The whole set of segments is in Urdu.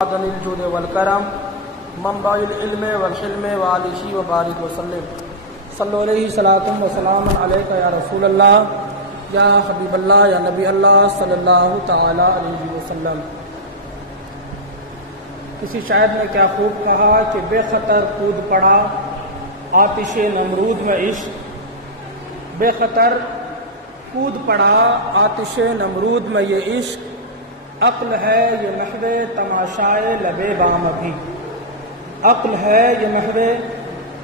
الجود والکرم منبع العلم والحلم وعلیہ وبارک وسلم صلی علیہ صلاۃ وسلام علیک یا رسول اللہ یا حبیب اللہ یا نبی اللہ صلی اللہ تعالی علیہ وسلم۔ کسی شاعر نے کیا خوب کہا کہ بے خطر کود پڑا آتش نمرود میں عشق، بے خطر کود پڑا آتش نمرود میں یہ عشق، عقل ہے یہ محو تماشائے لب بام ابھی، عقل ہے یہ محو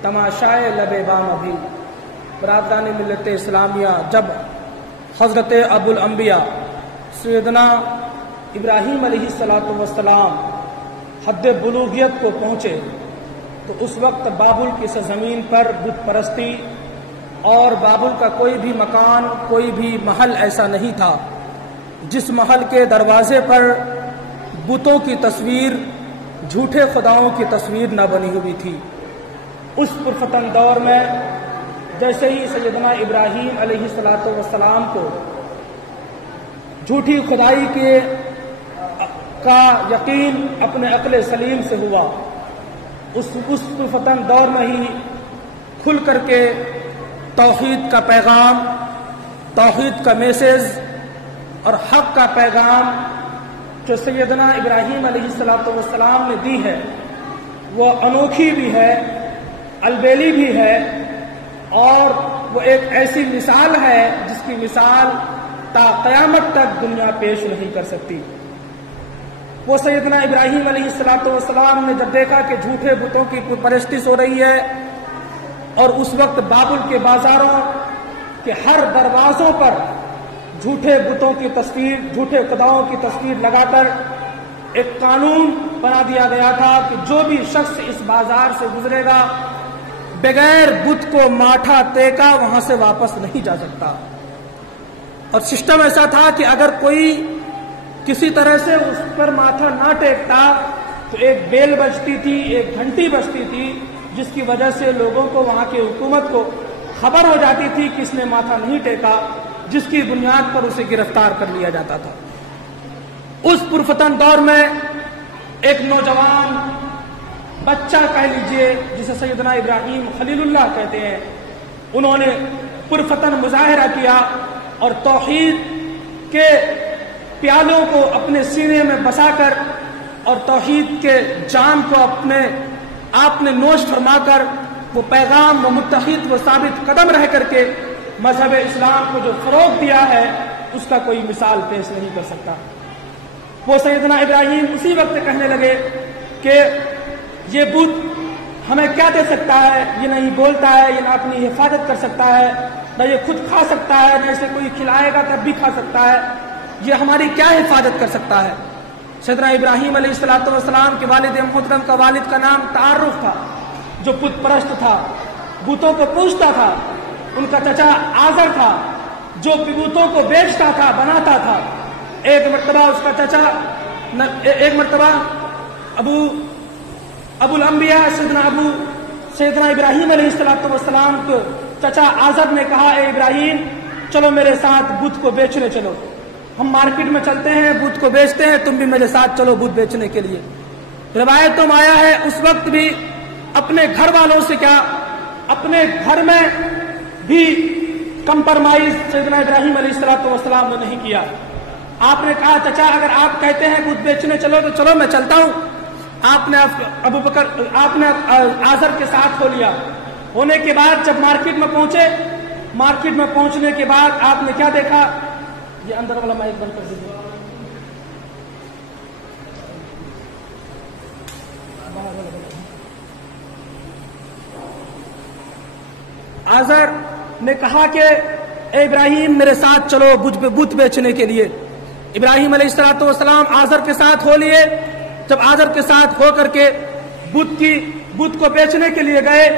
تماشائے لب بام ابھی۔ برادران ملت اسلامیہ، جب حضرت ابو الانبیاء سیدنا ابراہیم علیہ السلام حد بلوغیت کو پہنچے تو اس وقت بابل کی سرزمین پر بت پرستی اور بابل کا کوئی بھی مکان، کوئی بھی محل ایسا نہیں تھا جس محل کے دروازے پر بتوں کی تصویر، جھوٹے خداؤں کی تصویر نہ بنی ہوئی تھی۔ اس پرفتن دور میں جیسے ہی سیدنا ابراہیم علیہ السلام کو جھوٹی خدائی کا یقین اپنے عقل سلیم سے ہوا، اس پرفتن دور میں ہی کھل کر کے توحید کا پیغام، توحید کا میسج اور حق کا پیغام جو سیدنا ابراہیم علیہ السلام نے دی ہے وہ انوکھی بھی ہے، البیلی بھی ہے، اور وہ ایک ایسی مثال ہے جس کی مثال تا قیامت تک دنیا پیش نہیں کر سکتی۔ وہ سیدنا ابراہیم علیہ السلام نے جب دیکھا کہ جھوٹے بتوں کی پرستی ہو رہی ہے اور اس وقت بابل کے بازاروں کے ہر دروازوں پر جھوٹے بتوں کی تصویر، جھوٹے خداؤں کی تصویر لگا کر ایک قانون بنا دیا گیا تھا کہ جو بھی شخص اس بازار سے گزرے گا بغیر بت کو ماتھا ٹیکا وہاں سے واپس نہیں جا سکتا۔ اور سسٹم ایسا تھا کہ اگر کوئی کسی طرح سے اس پر ماتھا نہ ٹیکتا تو ایک بیل بجتی تھی، ایک گھنٹی بجتی تھی، جس کی وجہ سے لوگوں کو، وہاں کی حکومت کو خبر ہو جاتی تھی کہ اس نے ماتھا نہیں ٹیکا، جس کی بنیاد پر اسے گرفتار کر لیا جاتا تھا۔ اس پرفتن دور میں ایک نوجوان بچہ کہہ لیجئے جسے سیدنا ابراہیم خلیل اللہ کہتے ہیں، انہوں نے پرفتن مظاہرہ کیا اور توحید کے پیالوں کو اپنے سینے میں بسا کر اور توحید کے جام کو اپنے آپ نے نوش فرما کر وہ پیغام، وہ متحد، وہ ثابت قدم رہ کر کے مذہب اسلام کو جو فروغ دیا ہے اس کا کوئی مثال پیش نہیں کر سکتا۔ وہ سیدنا ابراہیم اسی وقت کہنے لگے کہ یہ بت ہمیں کیا دے سکتا ہے، یہ نہیں بولتا ہے، یہ نہ اپنی حفاظت کر سکتا ہے، نہ یہ خود کھا سکتا ہے، نہ اسے کوئی کھلائے گا تب بھی کھا سکتا ہے، یہ ہماری کیا حفاظت کر سکتا ہے۔ سیدنا ابراہیم علیہ السلام کے والد محترم کا والد کا نام تعارف تھا، جو بت پرست تھا، بتوں کو پوجتا تھا۔ ان کا چچا آزر تھا جو بتوں کو بیچتا تھا، بناتا تھا۔ ایک مرتبہ اس کا چچا، ایک مرتبہ ابو الانبیاء سیدنا ابراہیم علیہ السلام کو چچا آزر نے کہا، اے ابراہیم چلو میرے ساتھ بت کو بیچنے چلو، ہم مارکیٹ میں چلتے ہیں، بت کو بیچتے ہیں، تم بھی میرے ساتھ چلو بت بیچنے کے لیے۔ روایتوں میں آیا ہے اس وقت بھی اپنے گھر والوں سے کیا، اپنے گھر میں بھی کمپرمائز سیدنا ابراہیم علیہ السلام نے نہیں کیا۔ آپ نے کہا چچا اگر آپ کہتے ہیں بت بیچنے چلو تو چلو میں چلتا ہوں۔ آپ نے آزر کے ساتھ ہو لیا۔ ہونے کے بعد جب مارکیٹ میں پہنچے، مارکیٹ میں پہنچنے کے بعد آپ نے کیا دیکھا، یہ اندر والا مائک بند کر دیجیے۔ آزر نے کہا کہ اے ابراہیم میرے ساتھ چلو بت بیچنے کے لیے۔ ابراہیم علیہ السلام آزر کے ساتھ ہو لیے۔ جب آزر کے ساتھ ہو کر کے بت کو بیچنے کے لیے گئے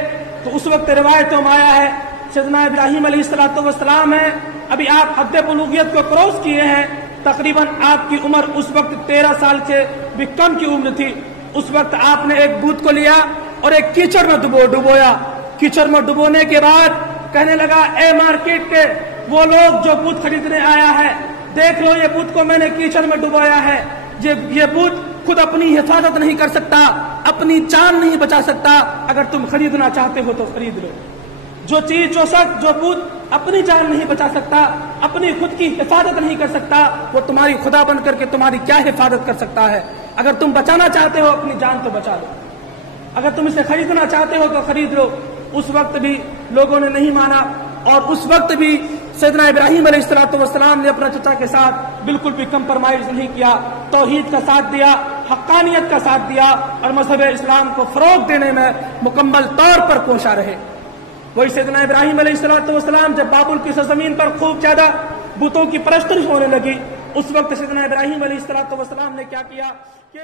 تو اس وقت روایتوں میں آیا ہے سیدنا ابراہیم علیہ السلام ہے، ابھی آپ حد بلوغیت کو کراس کیے ہیں، تقریباً آپ کی عمر اس وقت 13 سال سے بھی کم کی عمر تھی۔ اس وقت آپ نے ایک بت کو لیا اور ایک کیچڑ میں ڈبویا۔ کیچڑ میں ڈبونے کے بعد کہنے لگا، اے مارکیٹ کے وہ لوگ جو بت خریدنے آیا ہے، دیکھ لو یہ بت کو میں نے کیچڑ میں ڈبویا ہے، یہ بت خود اپنی حفاظت نہیں کر سکتا، اپنی جان نہیں بچا سکتا، اگر تم خریدنا چاہتے ہو تو خرید لو۔ جو چیز، جو شخص، جو بت اپنی جان نہیں بچا سکتا، اپنی خود کی حفاظت نہیں کر سکتا، وہ تمہاری خدا بن کر کے تمہاری کیا حفاظت کر سکتا ہے؟ اگر تم بچانا چاہتے ہو اپنی جان تو بچا لو، اگر تم اسے خریدنا چاہتے ہو تو خرید لو۔ اس وقت بھی لوگوں نے نہیں مانا، اور اس وقت بھی سیدنا ابراہیم علیہ السلام نے اپنا چچا کے ساتھ بالکل بھی کمپرمائز نہیں کیا، توحید کا ساتھ دیا، حقانیت کا ساتھ دیا، اور مذہب اسلام کو فروغ دینے میں مکمل طور پر کوشاں رہے۔ وہی سیدنا ابراہیم علیہ السلام جب بابل کی سرزمین پر خوب زیادہ بتوں کی پرستش ہونے لگی، اس وقت سیدنا ابراہیم علیہ السلام نے کیا کیا کہ